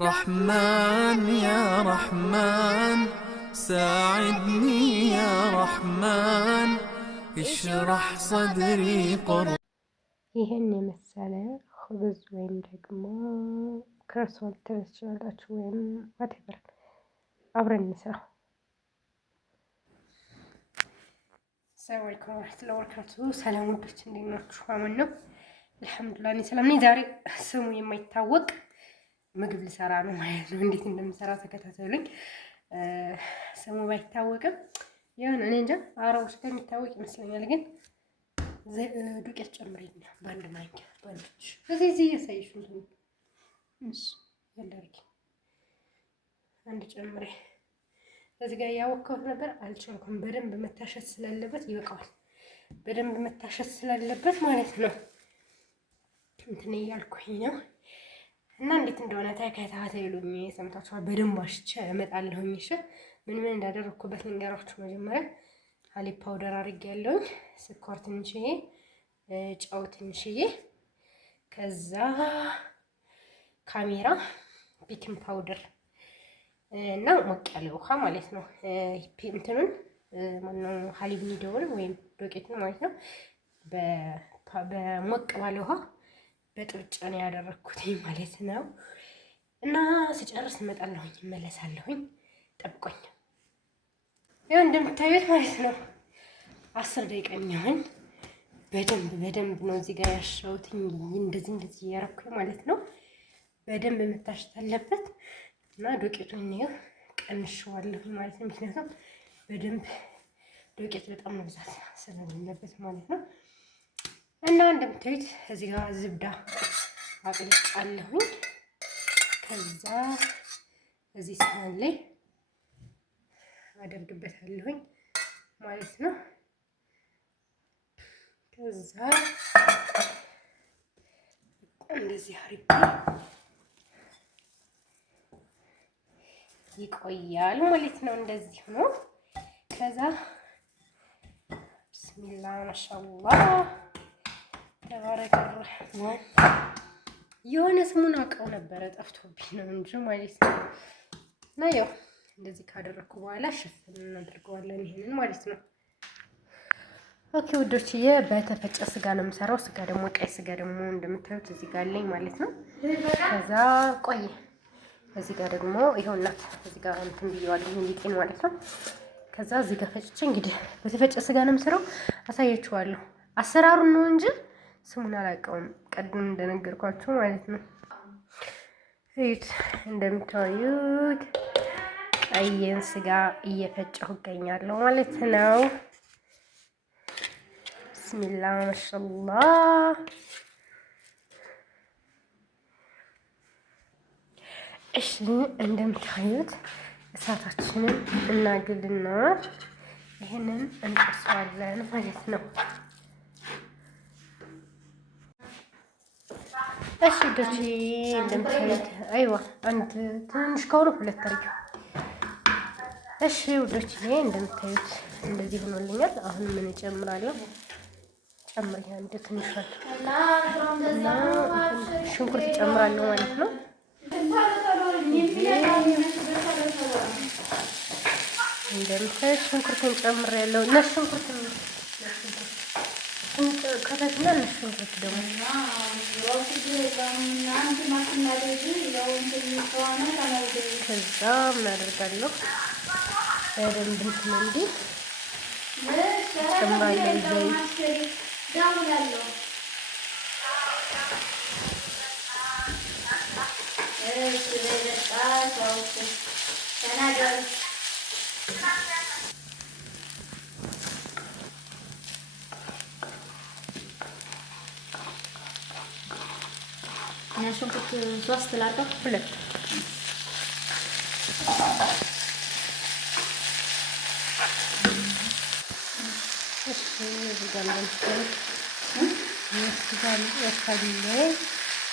رحمن يا رحمن ساعدني يا رحمن اشرح صدري ይህን የመሰለ خبز ወይም ደግሞ ክሮስዋን ትችላላችሁ ወይም ዋቴቨር አብረን እንስራ። ሰላም አለይኩም ወራህመቱላሂ ወበረካቱ። ሰላም ወዶች እንዴት ናችሁ? አማን ነው አልሐምዱሊላህ። እኔ ሰላም ነኝ። ዛሬ ስሙ የማይታወቅ ምግብ ልሰራ ነው ማለት ነው። እንዴት እንደምሰራ ተከታተሉኝ። ስሙ ባይታወቅም የሆነ እኔ እንጃ አረቦች ጋር የሚታወቅ ይመስለኛል። ግን ዱቄት ጨምሬኛ በአንድ ማንኪያ ባንዶች እዚህ እያሳይሽ ነው። እሺ ያላርኪ አንድ ጨምሬ እዚህ ጋር ያወቀሁት ነበር አልቻልኩም። በደንብ መታሸት ስላለበት ይበቃዋል። በደንብ መታሸት ስላለበት ማለት ነው እንትን እያልኩኝ ነው። እና እንዴት እንደሆነ ተከታተሉኝ። ሰምታችኋል። በደንብ አሽቼ እመጣለሁኝ። እሺ ምን እንዳደረኩበት ልንገራችሁ። መጀመሪያ ሀሊብ ፓውደር አድርጌያለሁኝ፣ ስኳር ትንሽዬ፣ ጨው ትንሽዬ፣ ከዛ ካሜራ፣ ቤኪንግ ፓውደር እና ሞቅ ያለ ውሃ ማለት ነው። እንትኑን ማነው ሀሊብ ኒዶውን ወይም ዶቄቱን ማለት ነው በሞቅ ባለ ውሃ በጥብጫ ነው ያደረኩት ማለት ነው። እና ስጨርስ እመጣለሁኝ፣ እመለሳለሁኝ። ጠብቆኝ። ያው እንደምታዩት ማለት ነው 10 ደቂቃ የሚሆን በደንብ ነው እዚህ ጋር ያሻውት እንደዚህ እያረኩኝ ማለት ነው። በደንብ መታሸት አለበት እና ዶቄቱን ነው ቀንሼዋለሁ ማለት ነው። ምክንያቱም በደንብ ዶቄት በጣም ነው ብዛት ስለሌለበት ማለት ነው። እና እንደምታዩት እዚህ ጋር ዝብዳ አቅልጫለሁኝ። ከዛ እዚህ ሳህን ላይ አደርግበታለሁኝ ማለት ነው። ከዛ እንደዚህ አሪፍ ይቆያል ማለት ነው። እንደዚህ ሆኖ ከዛ ብስሚላ ማሻአላህ ተባረከ ረህማን። የሆነ ስሙን አውቀው ነበረ ጠፍቶብኝ ነው እንጂ ማለት ነው። እና ያው እንደዚህ ካደረኩ በኋላ ሽፍን እናደርገዋለን ይሄንን ማለት ነው። ኦኬ ውዶችዬ፣ በተፈጨ ስጋ ነው የምሰራው። ስጋ ደግሞ ቀይ ስጋ ደግሞ እንደምታዩት እዚህ ጋር አለኝ ማለት ነው። ከዛ ቆይ እዚህ ጋር ደግሞ ይኸውና እዚህ ጋር እንትን ብየዋለሁ ሊጤን ማለት ነው። ከዛ እዚህ ጋር ፈጭቼ እንግዲህ በተፈጨ ስጋ ነው የምሰራው። አሳያችኋለሁ። አሰራሩን ነው እንጂ ስሙን አላውቀውም። ቀድም እንደነገርኳችሁ ማለት ነው። እዩት፣ እንደምታዩት ቀይን ስጋ እየፈጨሁ እገኛለሁ ማለት ነው። ብስሚላ ማሻአላህ። እሺ እንደምታዩት እሳታችንን እናግልና ይሄንን እንጠብሰዋለን ማለት ነው። እሺ ዶቼ እንደምታዩት አይዋ አንድ ትንሽ ከሆነ ሁለት አድርጊው። እሺ ውዶች እንደምታዩት እንደዚህ ሆኖልኛል። አሁን ምን እጨምራለሁ? ጨምር አንድ ትንሽ እና ሽንኩርት እጨምራለሁ ማለት ነው። እንደምታዩት ሽንኩርትን ጨምሬያለሁ። ነጭ ሽንኩርት ከታችና ነጭ ሽንኩርት ደግሞ ከዛ ምን አደርጋለሁ? በደንብ እንትን እንዲህ ጨምራለሁ ዘይት ሽንኩርት 3 ላድርገው 2 እዚህ ጋር እንደምታዩት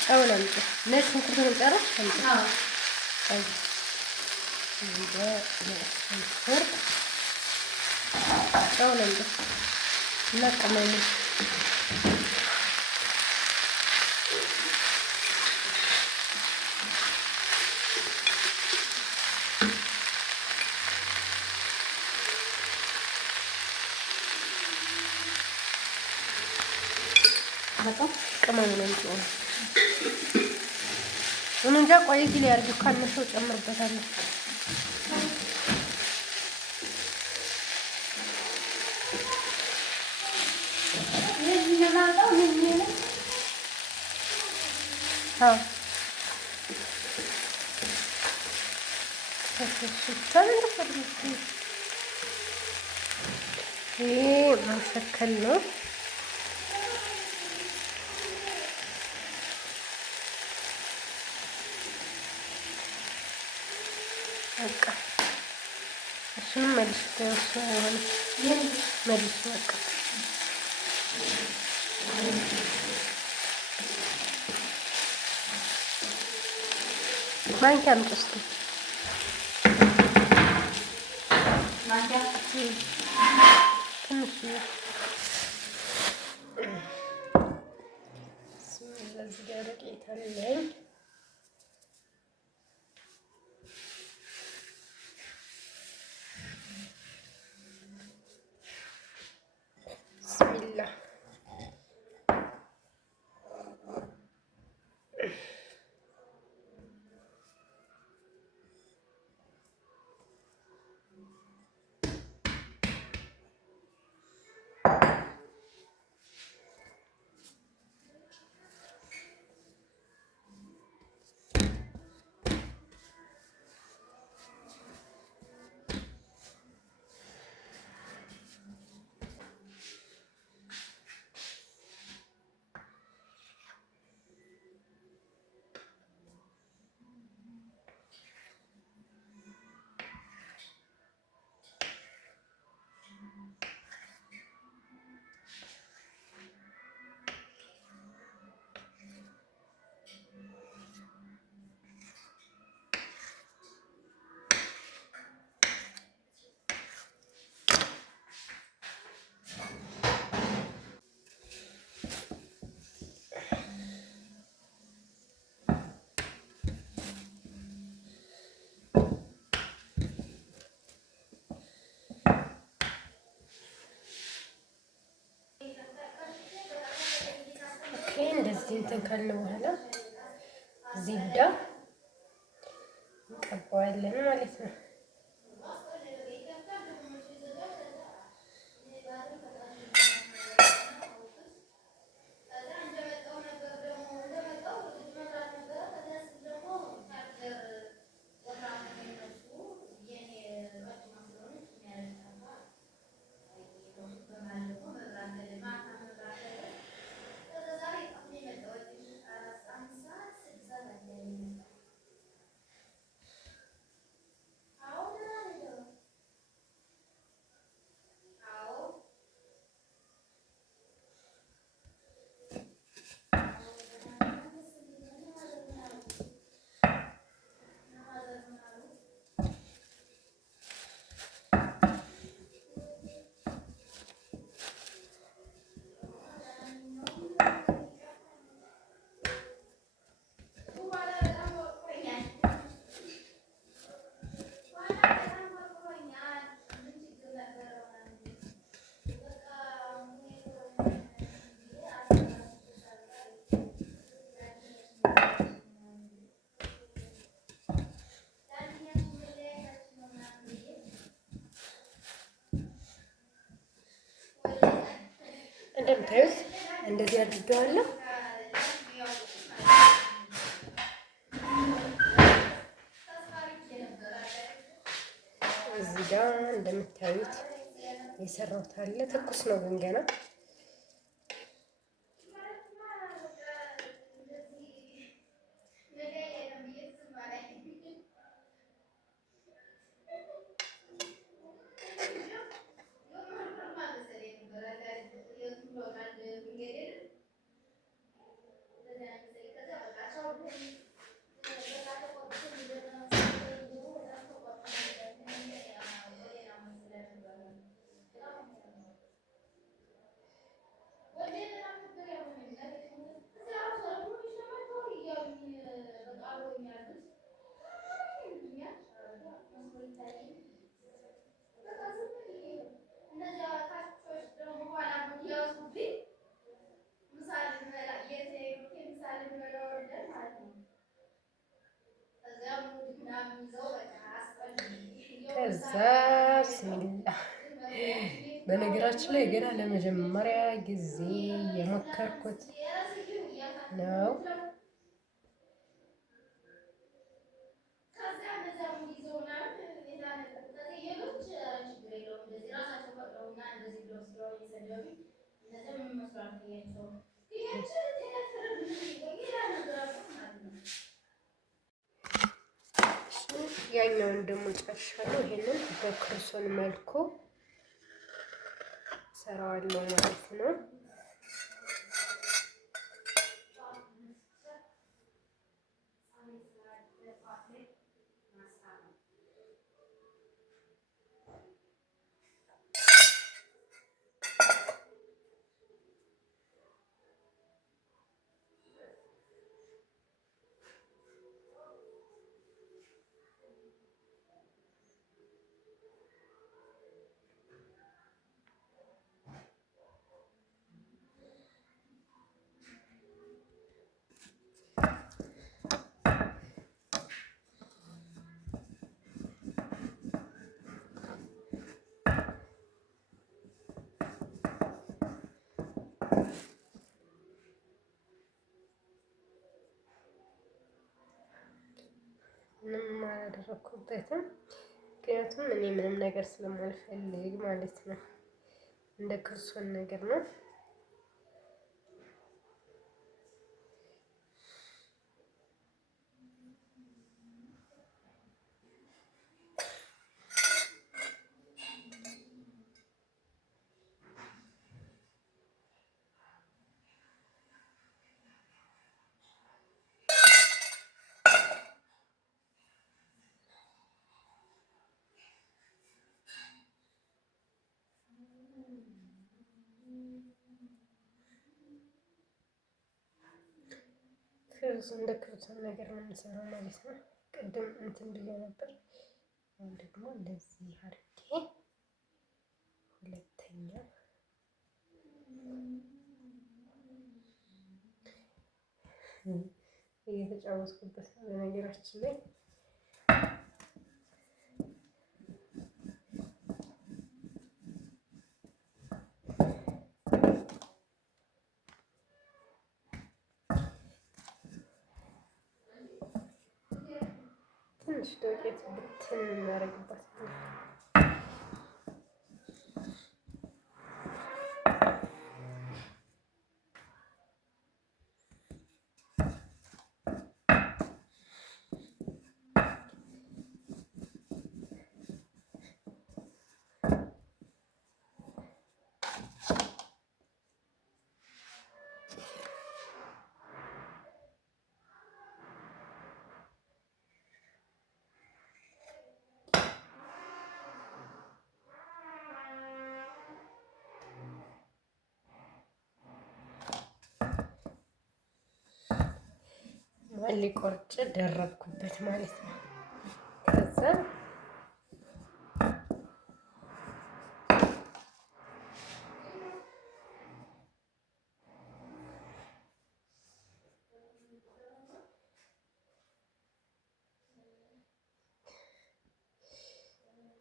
ጨው ለምጭ ነጭ ሽንኩርቱን ጨረስ ጨው ለምጭ እና ቅመሙ በጣም ቅመም ነው የሚሆነው። እንጃ ቆይ እዚህ ላይ አድርጌው ካነሰው ጨምርበታለሁ። ይሄ ማሸከል ነው። በቃ እሱንም መልስ ተወሰ የሆነ መልስ በቃ ማንኪያ አምጪ እስኪ ማንኪያ ትንሽ ስለዚህ ጋር ዱቄት አለኝ። ብስሚላህ እንደዚህ እንትን ካለ በኋላ ዚብዳ እንቀባዋለን ማለት ነው። እንደምታዩት እንደዚህ አድርጌዋለሁ። እዚህ ጋር እንደምታዩት የሰራሁት አለ። ትኩስ ነው ግን ገና ከዛ ብስሚላ በነገራችን ላይ ገና ለመጀመሪያ ጊዜ የሞከርኩት ነው። ያኛውን ደግሞ ጨርሻለሁ። ይሄንን በክርሶን መልኩ ሰራዋለሁ ማለት ነው። ምንም አላደረኩበትም፣ ምክንያቱም እኔ ምንም ነገር ስለማልፈልግ ማለት ነው። እንደ ክርስቶን ነገር ነው። እንደ ክርስቶን ነገር ነው የምሰራው ማለት ነው። ቅድም እንትን ብዬ ነበር። አሁን ደግሞ እንደዚህ አድርጌ ሁለተኛ እየተጫወትኩበት ነው በነገራችን ላይ። ትንሽ ዱቄት ብትን እናደርግበታለን። መሀል ቆርጬ ደረብኩበት ማለት ነው። ከዛ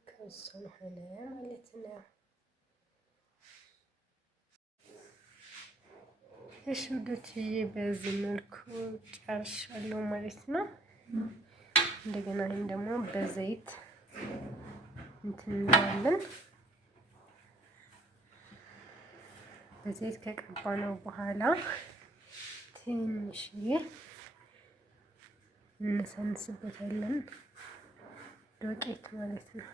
ከእሱን ሆነ ማለት ነው። እሺ ውዶችዬ በዚህ መልኩ ጨርሻለሁ ማለት ነው። እንደገና ይህን ደግሞ በዘይት እንትን እንላለን። በዘይት ከቀባነው በኋላ ትንሽዬ እንሰንስበታለን ዱቄት ማለት ነው።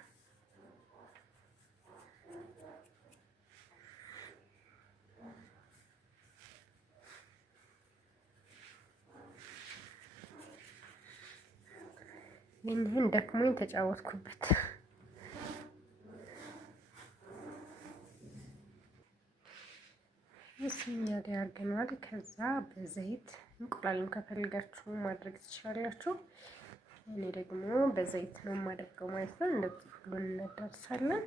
ይህን ደክሞኝ ተጫወትኩበት። እኛ ላይ አድርገናል። ከዛ በዘይት እንቁላልም ከፈልጋችሁ ማድረግ ትችላላችሁ። እኔ ደግሞ በዘይት ነው የማደርገው ማለት ነው። እንደዚህ ሁሉን እናዳርሳለን።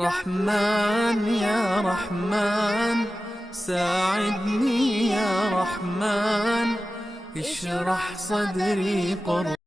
رحمن يا رحمن ساعدني يا رحمن اشرح صدري قرآن